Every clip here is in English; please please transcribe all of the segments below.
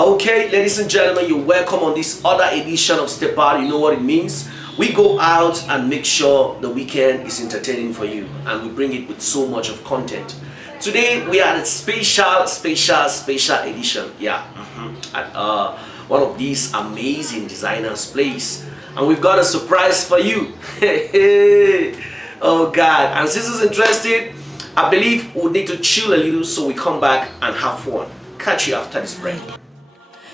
Okay, ladies and gentlemen, you're welcome on this other edition of Step Out. You know what it means. We go out and make sure the weekend is entertaining for you, and we bring it with so much of content. Today we are at a special edition. Yeah, at one of these amazing designers' place, and we've got a surprise for you. Oh God! And since it's interesting, I believe we'll need to chill a little, so we come back and have fun. Catch you after this break.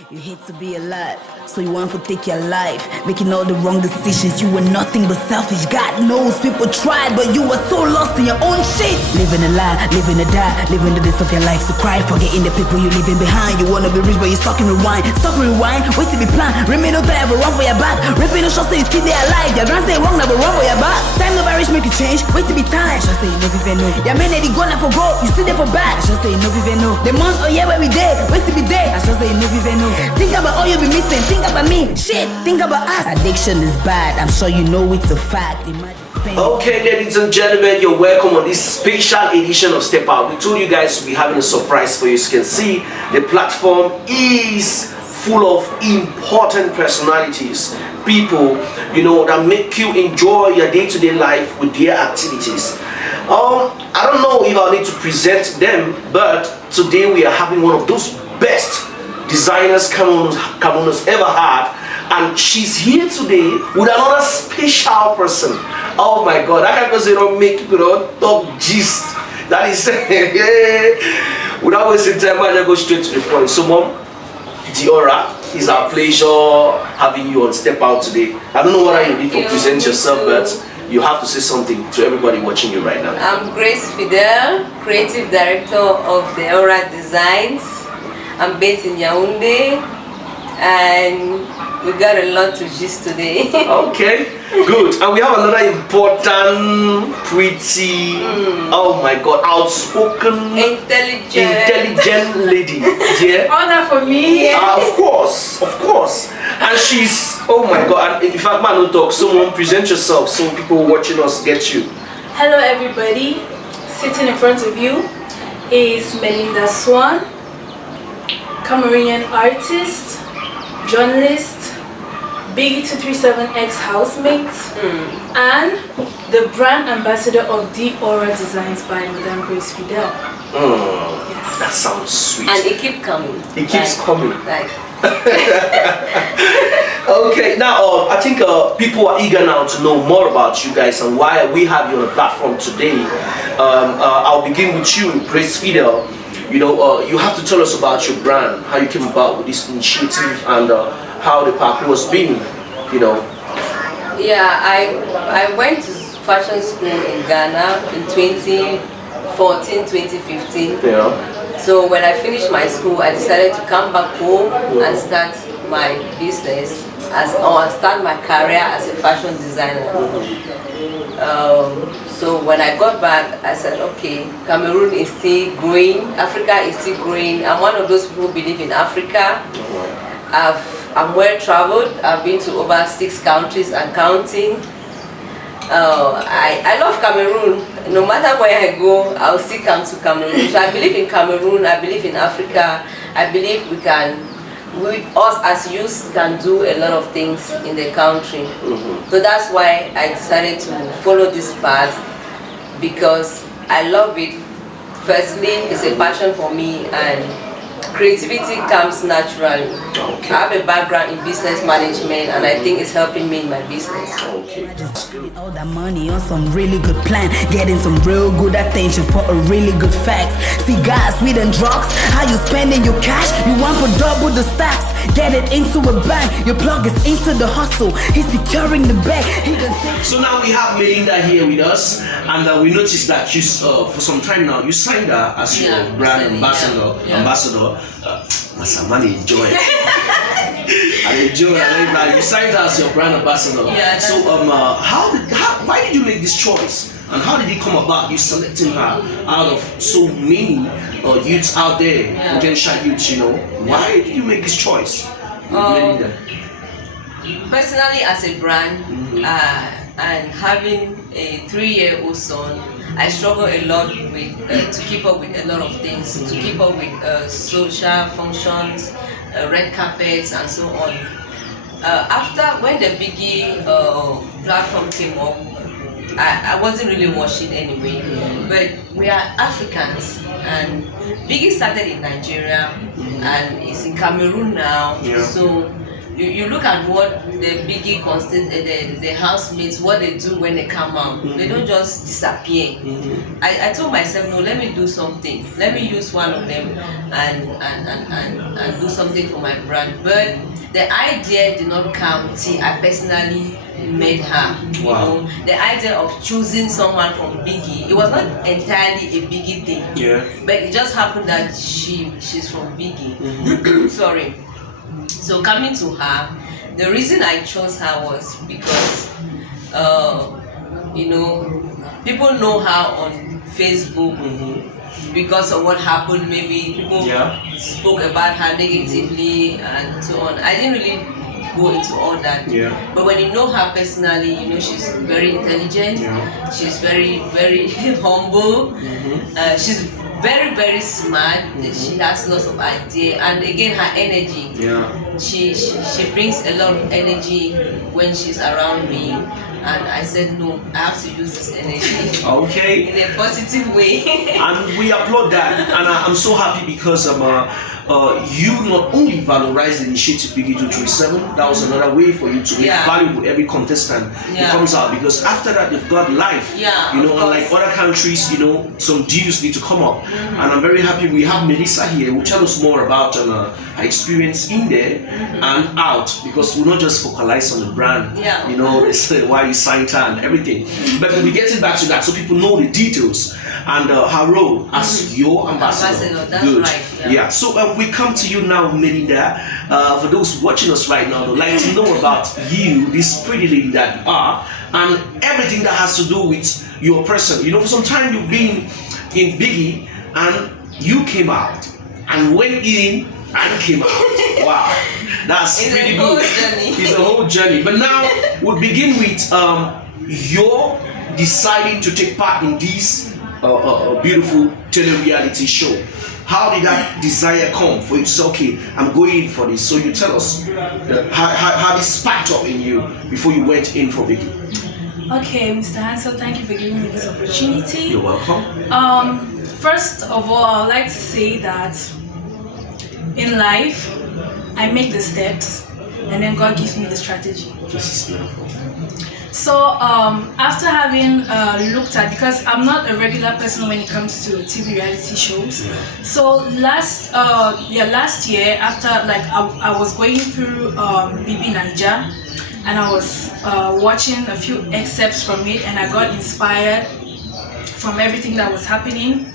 You hate to be alive, so you want to take your life, making all the wrong decisions. You were nothing but selfish. God knows people tried, but you were so lost in your own shit. Living a lie, living a die, living the days of your life. So cry, forgetting the people you leaving behind. You wanna be rich, but you're stuck in rewind. Stuck in rewind, wait till be plan. Remain no time, ever run for your back. Ripping no shot, say you still there alive. Your grand say wrong, never run for your back. Time never reach, make a change. Wait till be time. Just say no even know. Your man they gonna for go, you still there for bad. Just say no even know. The month or year where we there, wait till be there. I just say no even know. Think about all you be missing, think about me. Shit, think about us. Addiction is bad, I'm sure you know it's a fact. Okay, ladies and gentlemen, you're welcome on this special edition of Step Out. We told you guys we'll be having a surprise for you. As you can see, the platform is full of important personalities, people, you know, that make you enjoy your day-to-day life with their activities. I don't know if I'll need to present them, but today we are having one of those best designers Cameroon has ever had, and she's here today with another special person. Oh my God, I can't say don't make people talk gist. That is without wasting time, I just go straight to the point. So Mom, DeAura, it's our pleasure having you on Step Out today. I don't know what you need to present yourself, but you have to say something to everybody watching you right now. I'm Fidel, creative director of DeAura Designs. I'm based in Yaoundé, and we got a lot to gist today. Okay, good. And we have another important, pretty, oh my God, outspoken, intelligent lady. Yeah. Honor for me. Of course. And she's, oh my God. And in fact, man, no talk. Someone present yourself so people watching us get you. Hello, everybody. Sitting in front of you is Melinda Swan, Cameroonian artist, journalist, Biggie 237X housemate, and the brand ambassador of DeAura Designs by Madame Grace Fidel. Yes. That sounds sweet. And it keeps coming. It keeps coming. Okay, now I think people are eager now to know more about you guys and why we have you on the platform today. I'll begin with you, Grace Fidel. You know, you have to tell us about your brand, how you came about with this initiative, and how the parcours has been, you know. Yeah, I went to fashion school in Ghana in 2014, 2015. Yeah. So when I finished my school, I decided to come back home and start my business, start my career as a fashion designer. So when I got back, I said, okay, Cameroon is still growing, Africa is still growing. I'm one of those people who believe in Africa. I'm well traveled. I've been to over 6 countries and counting. I love Cameroon. No matter where I go, I'll still come to Cameroon. So I believe in Cameroon, I believe in Africa. I believe us as youth can do a lot of things in the country. So that's why I decided to follow this path, because I love it. Firstly, it's a passion for me, and creativity comes naturally. Okay. I have a background in business management, and I think it's helping me in my business. Okay. Just spending all that money on some really good plan, getting some real good attention for a really good fact. Cigars, weed and drugs, how you spending your cash? You want to double the stacks, get it into a bank. Your plug is into the hustle, he's securing the bag. So now we have Melinda here with us, and we noticed that you, for some time now, you signed her as your brand ambassador. Man, enjoy. I enjoy it. You signed her as your brand ambassador. Yeah, so why did you make this choice? And how did it come about you selecting her out of so many youths out there, potential youths, you know? Why did you make this choice? Melinda? Personally, as a brand, and having a 3-year-old son, I struggle a lot with to keep up with a lot of things, to keep up with social functions, red carpets and so on. After when the Biggie platform came up, I wasn't really watching anyway, but we are Africans, and Biggie started in Nigeria and is in Cameroon now. So you look at what the Biggie the housemates, what they do when they come out. They don't just disappear. I told myself, no, let me do something. Let me use one of them and do something for my brand. But the idea did not come till I personally met her. You know, the idea of choosing someone from Biggie, it was not entirely a Biggie thing. But it just happened that she's from Biggie. Sorry. So coming to her, the reason I chose her was because you know, people know her on Facebook because of what happened. Maybe people spoke about her negatively and so on. I didn't really go into all that. But when you know her personally, you know she's very intelligent. She's very, very humble. She's very, very smart. She has lots of ideas, and again her energy. She brings a lot of energy when she's around me, and I said no, I have to use this energy. Okay. In a positive way. And we applaud that, and I'm so happy because you not only valorize the initiative Biggie 237, that was another way for you to make value with every contestant who comes out, because after that they've got life. You know, unlike other countries, you know, some dues need to come up. And I'm very happy we have Melissa here who will tell us more about her experience in there and out, because we're not just focalize on the brand. You know, it's why you signed her and everything. But we'll be getting back to that so people know the details and her role as your ambassador. That's Good. Right. So we come to you now, Melinda. For those watching us right now, they'd like to know about you, this pretty lady that you are, and everything that has to do with your person. You know, for some time you've been in Biggie, and you came out, and went in and came out. Wow, that's It's pretty a whole good. journey. It's a whole journey. But now we'll begin with your deciding to take part in this beautiful tele-reality show. How did that desire come for you to say, okay, I'm going in for this? So you tell us how this sparked up in you before you went in for Biggie. Okay, Mr. Hansel, thank you for giving me this opportunity. You're welcome. First of all, I would like to say that in life, I make the steps and then God gives me the strategy. This is beautiful. So after having looked at, because I'm not a regular person when it comes to TV reality shows. So last year, after I was going through BB Niger, and I was watching a few excerpts from it, and I got inspired from everything that was happening,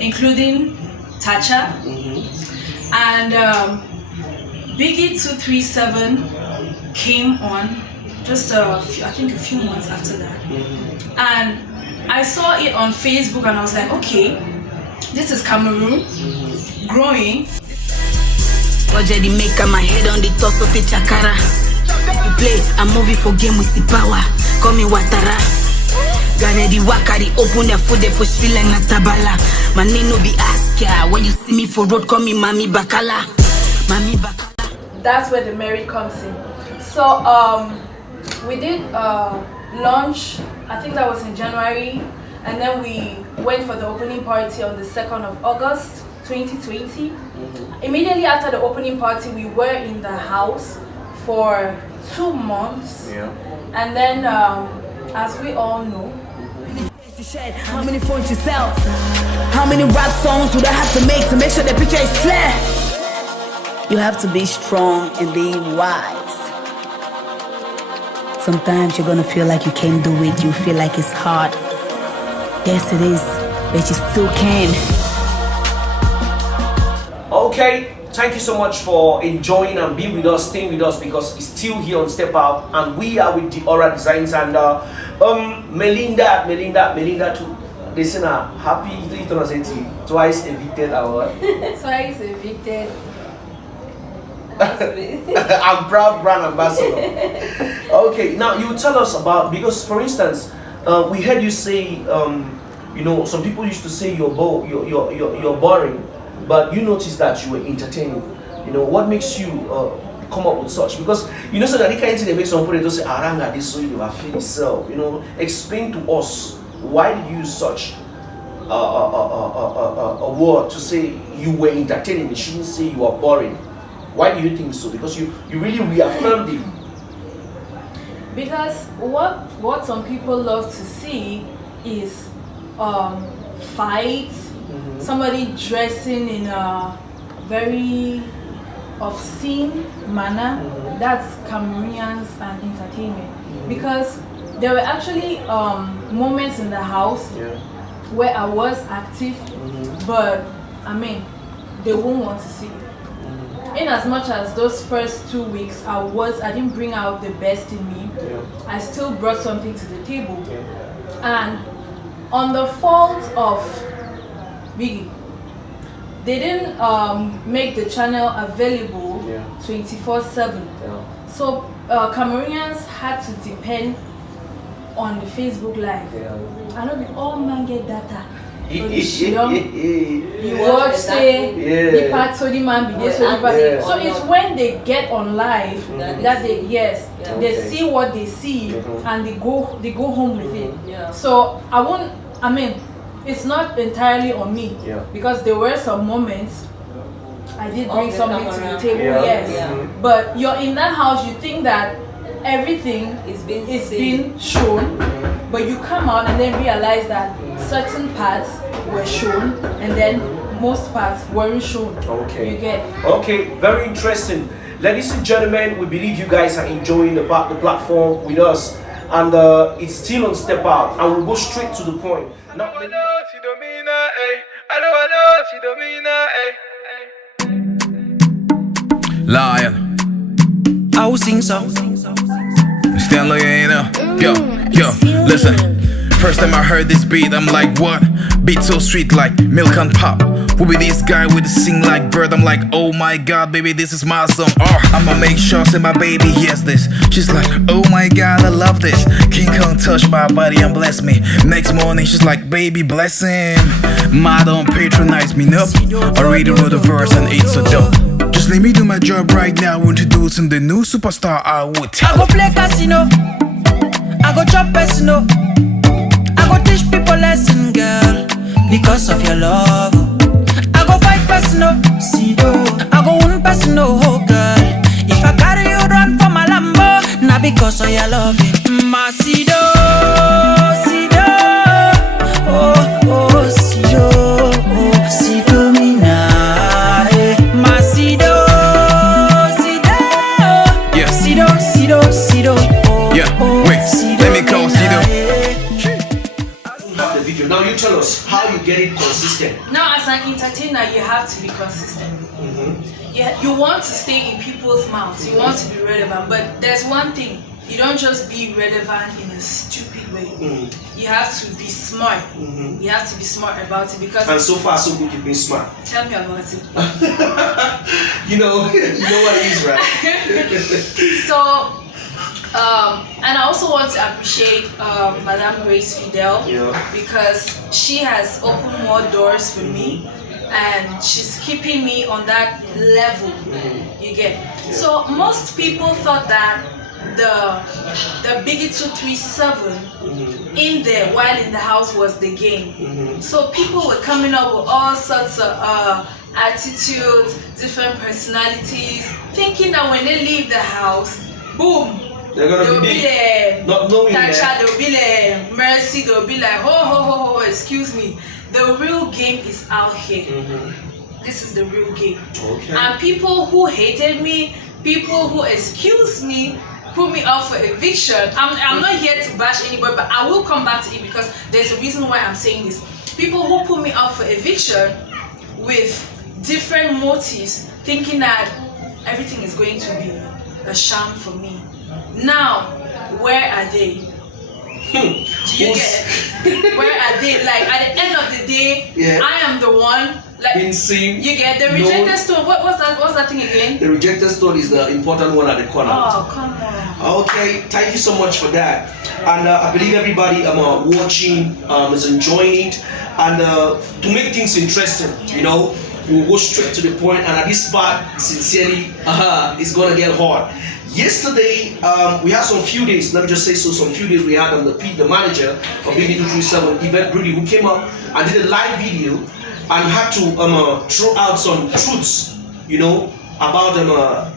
including Tacha. And Biggie 237 came on just I think a few months after that. And I saw it on Facebook and I was like, okay, this is Cameroon growing. Already make my head on the top of the chakara. You play a movie for game with the power. Call me Watara. Gane di wakari open their food for Sri and Tabala. My name no be ask when you see me for road, call me Mami Bakala. Mami Bakala. That's where the merit comes in. So we did launch, I think that was in January, and then we went for the opening party on the 2nd of August 2020. Immediately after the opening party, we were in the house for 2 months. And then as we all know, how many phones you sell? How many rap songs would I have to make sure the picture is clear? You have to be strong and be wise. Sometimes you're gonna feel like you can't do it. You feel like it's hard. Yes, it is, but you still can. Okay, thank you so much for enjoying and being with us, staying with us, because it's still here on Step Out, and we are with DeAura Designs and Melinda too. Listen, happy to twice evicted our. twice evicted. I'm proud brand ambassador. Okay, now you tell us about, because for instance, we heard you say, you know, some people used to say you're boring, but you noticed that you were entertaining. You know, what makes you come up with such? Because you know, so that the kind of thing that makes someone put it to say, "Aranga, this so you have feel itself." You know, explain to us why did you use such a word to say you were entertaining. You shouldn't say you are boring. Why do you think so? Because you really reaffirmed it. Because what some people love to see is fights, somebody dressing in a very obscene manner. That's Cameroonians and entertainment. Because there were actually moments in the house where I was active, but I mean, they won't want to see it. In as much as those first 2 weeks I didn't bring out the best in me, I still brought something to the table. And on the fault of Biggie, they didn't make the channel available 24/7. So Cameroonians had to depend on the Facebook Live. I know we all man get data. You watch say the part so the man be there, so it's when they get on live that they they see what they see and they go home with it. So I mean it's not entirely on me because there were some moments I did bring something to the table, but you're in that house, you think that everything is being shown, but you come out and then realize that certain parts were shown and then most parts weren't shown. Okay. You get? Okay, very interesting. Ladies and gentlemen, we believe you guys are enjoying the platform with us, and it's still on Step Out, and we'll go straight to the point. Now, Lion, I will sing so. Stand low, you know. Yo, listen. First time I heard this beat, I'm like, what? Beat so sweet like milk and pop. Who be this guy with the sing like bird? I'm like, oh my god, baby, this is my song. Oh, I'ma make sure say my baby hears this. She's like, oh my god, I love this. King Kong touch my body and bless me. Next morning, she's like, baby, blessing. Ma don't patronize me, nope. Already wrote a verse and it's so dope. Just let me do my job right now. Introducing the new superstar, I would tell. I go play casino, I go chop casino, I go teach people lesson, girl, because of your love. I go fight personal, I go win personal, oh girl. If I carry you run for my Lambo, not because of your love, my Sido, oh oh Sido, oh Sido mina, my Sido, Yeah. Sido, oh Yeah, oh, wait, Sido let me call Sido. have the video. Now you tell us how you get it consistent. Now, as an entertainer, you have to be consistent. Yeah, you want to stay in people's mouths. You want to be relevant, but there's one thing: you don't just be relevant in a stupid way. You have to be smart. You have to be smart about it because. And so far, so good, you've been smart. Tell me about it. you know what it is, right? So. And I also want to appreciate Madame Grace Fidel because she has opened more doors for me and she's keeping me on that level. You get? So most people thought that the Biggie 237 in there while in the house was the game. So people were coming up with all sorts of attitudes, different personalities, thinking that when they leave the house, boom, they'll be there, not knowing Tacha, they'll be there, Mercy, they'll be like, ho, excuse me. The real game is out here. This is the real game. And people who hated me, people who excused me, put me up for eviction. I'm not here to bash anybody, but I will come back to it because there's a reason why I'm saying this. People who put me up for eviction with different motives, thinking that everything is going to be a sham for me. Now, where are they? Do you get it? Where are they? Like at the end of the day, I am the one. Like been seen. You get the rejected stone. What's that thing again? The rejected stone is the important one at the corner. Oh, come on. Okay, thank you so much for that. And I believe everybody watching is enjoying it. And to make things interesting, you know, we will go straight to the point, and at this part, sincerely, it's gonna get hard. Yesterday, we had some few days, let me just say so, some few days we had the manager of BB237, Yvette Brady, who came up and did a live video and had to throw out some truths, you know, about about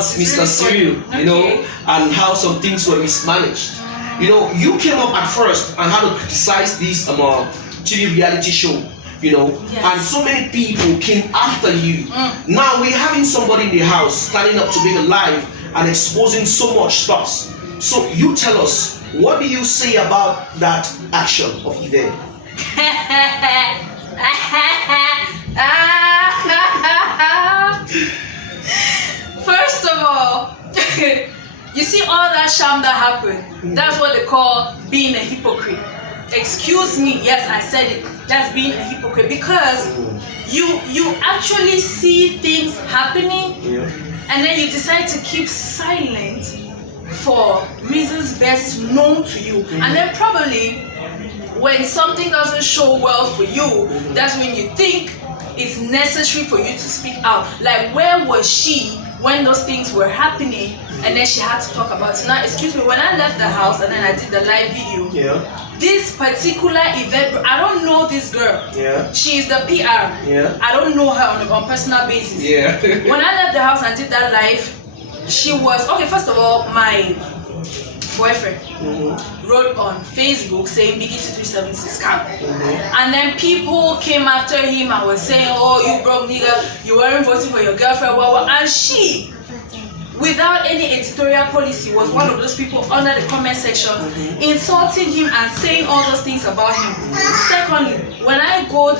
Mr. Cyril, you know, and how some things were mismanaged. You know, you came up at first and had to criticize this TV reality show, you know, and so many people came after you. Now we're having somebody in the house standing up to be alive and exposing so much stuff. So you tell us, what do you say about that action of Yvette? First of all, you see all that sham that happened. That's what they call being a hypocrite. Excuse me, yes, I said it. That's being a hypocrite, because you actually see things happening, and then you decide to keep silent for reasons best known to you, and then probably when something doesn't show well for you, that's when you think it's necessary for you to speak out. Like, where was she when those things were happening, and then she had to talk about it? Now, excuse me, when I left the house and then I did the live video, this particular event, I don't know this girl. She's the PR. I don't know her on a personal basis. When I left the house and did that live, she was, okay, first of all, my boyfriend wrote on Facebook saying BB237 is scam. And then people came after him and was saying, oh, you broke nigga, you weren't voting for your girlfriend, and she, without any editorial policy, was one of those people under the comment section insulting him and saying all those things about him. Secondly, when I go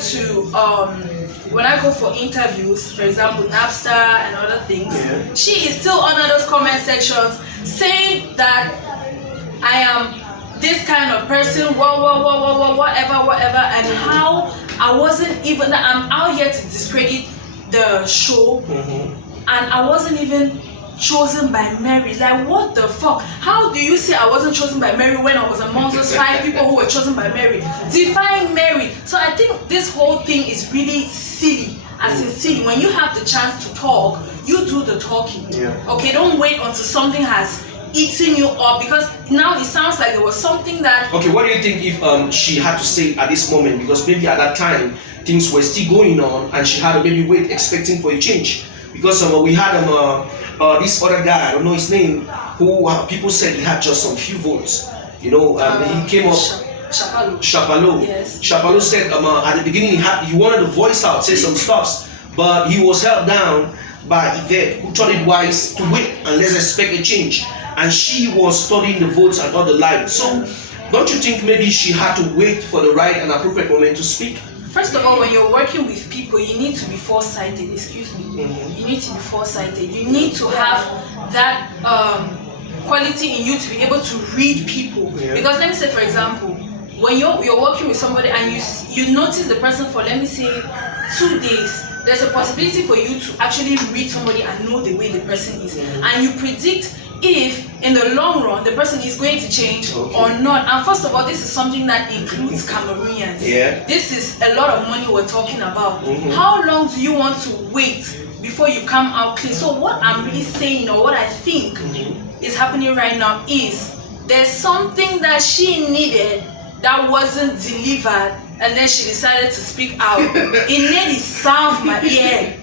for interviews, for example, Napster and other things, she is still under those comment sections saying that I am this kind of person, whatever, and how I wasn't even, I'm out here to discredit the show, and I wasn't even chosen by Mary. Like, what the fuck? How do you say I wasn't chosen by Mary when I was among those 5 people who were chosen by Mary? Define Mary. So I think this whole thing is really silly. As in silly, when you have the chance to talk, you do the talking. Okay, don't wait until something has eating you up, because now it sounds like there was something that... Okay, what do you think if she had to say at this moment, because maybe at that time things were still going on and she had to maybe wait expecting for a change? Because we had this other guy, I don't know his name, who people said he had just some few votes, you know, he came up... Shapalo. Yes. Shapalo said at the beginning he wanted to voice out, say some stuff, but he was held down by Yvette, who thought it wise to wait and let's expect a change. And she was studying the votes and all the light. So, don't you think maybe she had to wait for the right and appropriate moment to speak? First of all, when you're working with people, you need to be foresighted. Excuse me. You need to be foresighted. You need to have that quality in you to be able to read people. Because let me say, for example, when you're working with somebody and you notice the person for, let me say, 2 days, there's a possibility for you to actually read somebody and know the way the person is, and you predict if in the long run the person is going to change or not. And first of all, this is something that includes Cameroonians. This is a lot of money we're talking about. How long do you want to wait before you come out clean? So what I'm really saying, or what I think is happening right now, is there's something that she needed that wasn't delivered, and then she decided to speak out. It made it sound my ear.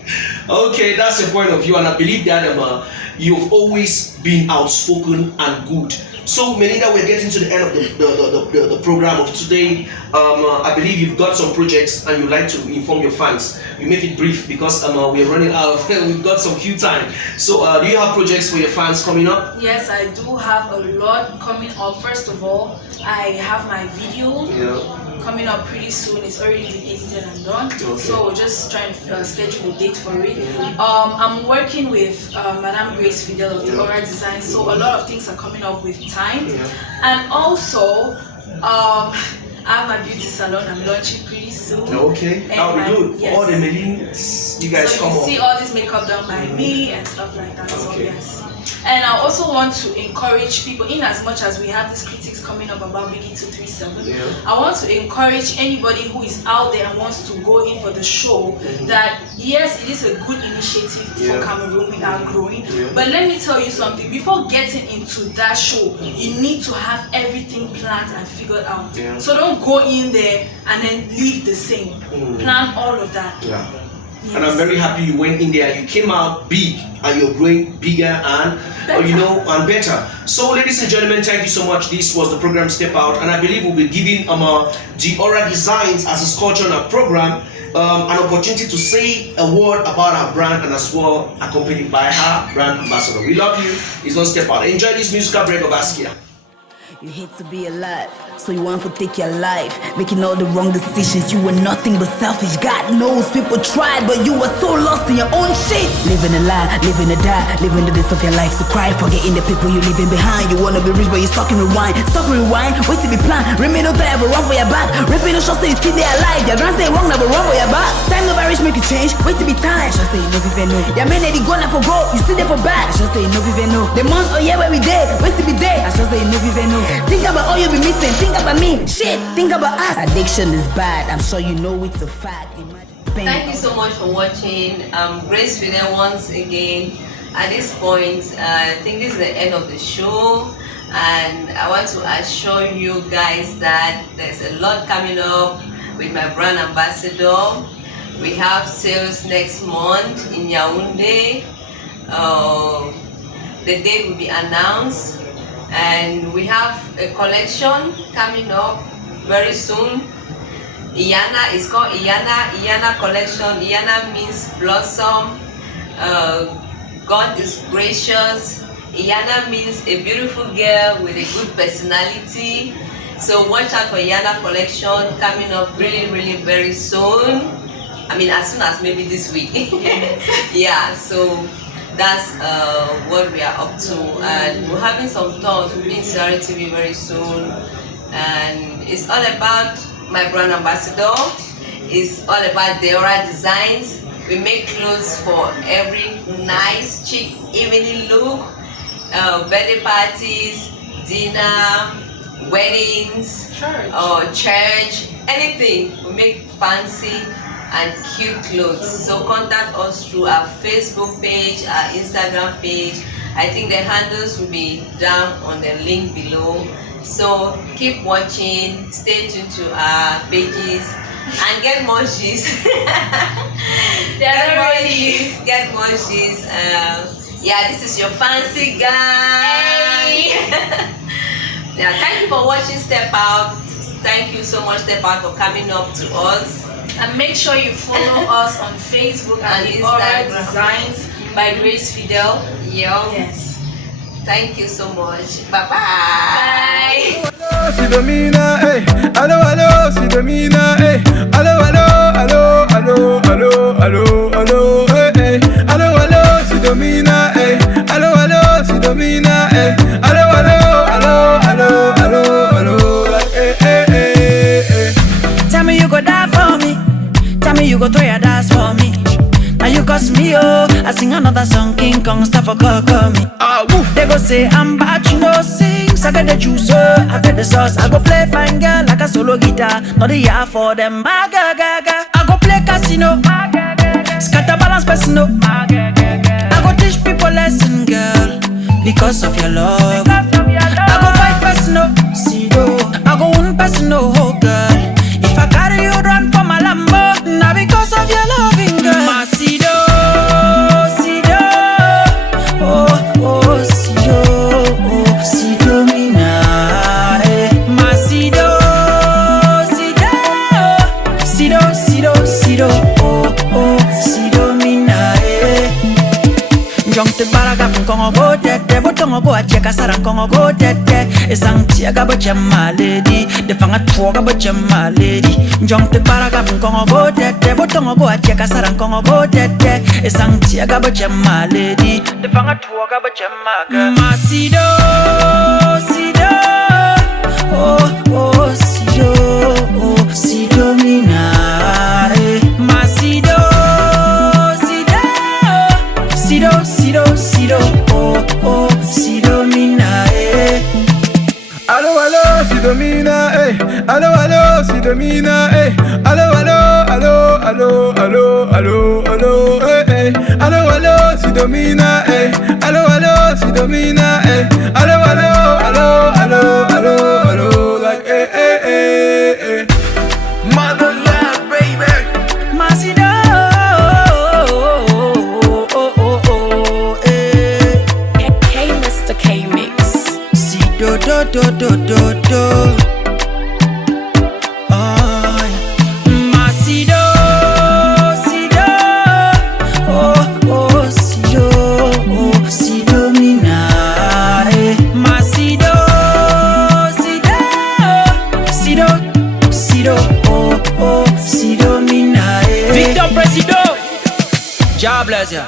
Okay, that's your point of view, and I believe that you've always been outspoken and good. So, Melinda, we're getting to the end of the program of today. I believe you've got some projects and you'd like to inform your fans. You make it brief because we're running out. We've got some few time. So, do you have projects for your fans coming up? Yes, I do have a lot coming up. First of all, I have my video coming up pretty soon. It's already been edited and done. So we're just trying to schedule a date for it. I'm working with Madame Grace Fidel of DeAura Design. So a lot of things are coming up with time. And also, I have my beauty salon. I'm launching pretty soon. Okay, that'll be good. For all the Melines, you guys come on. So you see all this makeup done by me and stuff like that. So yes. And I also want to encourage people, in as much as we have these critics coming up about Biggie 237, I want to encourage anybody who is out there and wants to go in for the show that yes, it is a good initiative for Cameroon. We are growing, but let me tell you something. Before getting into that show, you need to have everything planned and figured out. So don't go in there and then leave the same. Plan all of that. Yes. And I'm very happy you went in there and you came out big and you're growing bigger and and better. So ladies and gentlemen, thank you so much. This was the program Step Out, and I believe we'll be giving DeAura Designs as a sculpture on our program an opportunity to say a word about our brand, and as well accompanied by her brand ambassador. We love you. It's not Step Out. Enjoy this musical break of Askia. You hate to be alive, so you want to take your life, making all the wrong decisions. You were nothing but selfish. God knows people tried, but you were so lost in your own shit. Living a lie, living a die, living the days of your life. So cry, forgetting the people you leaving behind. You wanna be rich, but you're stuck in rewind. Stuck in rewind, wait till be plan. Remain no time, but run for your back. Ripping no shot, so you still there alive. Your grand say wrong, never run for your back. Time no rich, make you change. Wait till be time. Just say no even know. Your man they gonna for go, you still there for bad. Just say no even know. The month or year where we dead, wait till be dead. I just say no even know. Think about all you be missing. Think about me. Shit. Think about us. Addiction is bad. I'm sure you know it's a fact. Thank you so much for watching. Grace Fidel once again. At this point, I think this is the end of the show, and I want to assure you guys that there's a lot coming up with my brand ambassador. We have sales next month in Yaoundé. The date will be announced. And we have a collection coming up very soon. Iyana is called Iyana collection. Iyana means blossom. God is gracious. Iyana means a beautiful girl with a good personality. So watch out for Iyana collection coming up really very soon. I mean, as soon as maybe this week. Yeah, so that's what we are up to, and we're having some talks. We'll be in Sierra TV very soon, and it's all about my brand ambassador. It's all about DeAura Designs. We make clothes for every nice chic evening look, birthday parties, dinner, weddings, church, anything. We make fancy and cute clothes. So contact us through our Facebook page, our Instagram page. I think the handles will be down on the link below. So keep watching, stay tuned to our pages, and get munchies. Get munchies. Yeah, this is your fancy guy. Yeah, thank you for watching Step Out. Thank you so much, Step Out, for coming up to us. And make sure you follow us on Facebook and DeAura Designs by Grace Fidel. Yes. Thank you so much. Bye-bye. Sidomina, hey. Hello, hello, Sidomina, hey. Hello, hello, hello, hello, hello, hello, hey, hey. Hello, hello, Sidomina, hey. Hello, hello, Sidomina, hey. Hello, hello, hello, hello, hello, hello, hey, hey, hey, hey. Tell me you go die for me. Tell me you go throw your dance for me. Now you cost me, oh. I sing another song, King Kong, stuff for call me. They go say I'm bad, you know, sing. I got the juice, I got the sauce. I go play fine girl like a solo guitar. Not the year for them, I go play casino, scatter balance personal. I go teach people lesson, girl, because of your love. I go fight personal, see though. I go one personal, oh girl. If I carry you run for my Lambo, now because of your loving girl. Masido, Sido, oh, oh, Sido, oh, Sido mina, eh. Masido, Sido, Sido, Sido, Sido, oh, oh, Sido mina, eh. Jong te baraga kongo go tete, botongo go acheka sarang kongo go tete. Esang tiaga boche my lady, the fanga twoga boche my lady. Jong te baraga kongo go tete, botongo go acheka sarang kongo go tete. Esang tiaga boche my lady, the fanga twoga boche my girl. Masido, Sido, oh, oh, Sido, oh, Sido mina, eh. Masido, Sido, Sido, Sido, oh, oh. si domina, eh. Allo, allo, si domina, eh. Allo, allo, allo, allo, allo, allo, allo, eh, eh. Allo, allo, si domina, eh. Allo, allo, si domina, eh. Allo, allo, allo, allo, allo, allo, like, eh, eh, eh, eh. Motherland, baby. Masido, Hey, Mr. K Mix. si do do do do do do. Oh, Masido, sido, sido mina, Masido, sido mina, Victor Presido. God bless ya.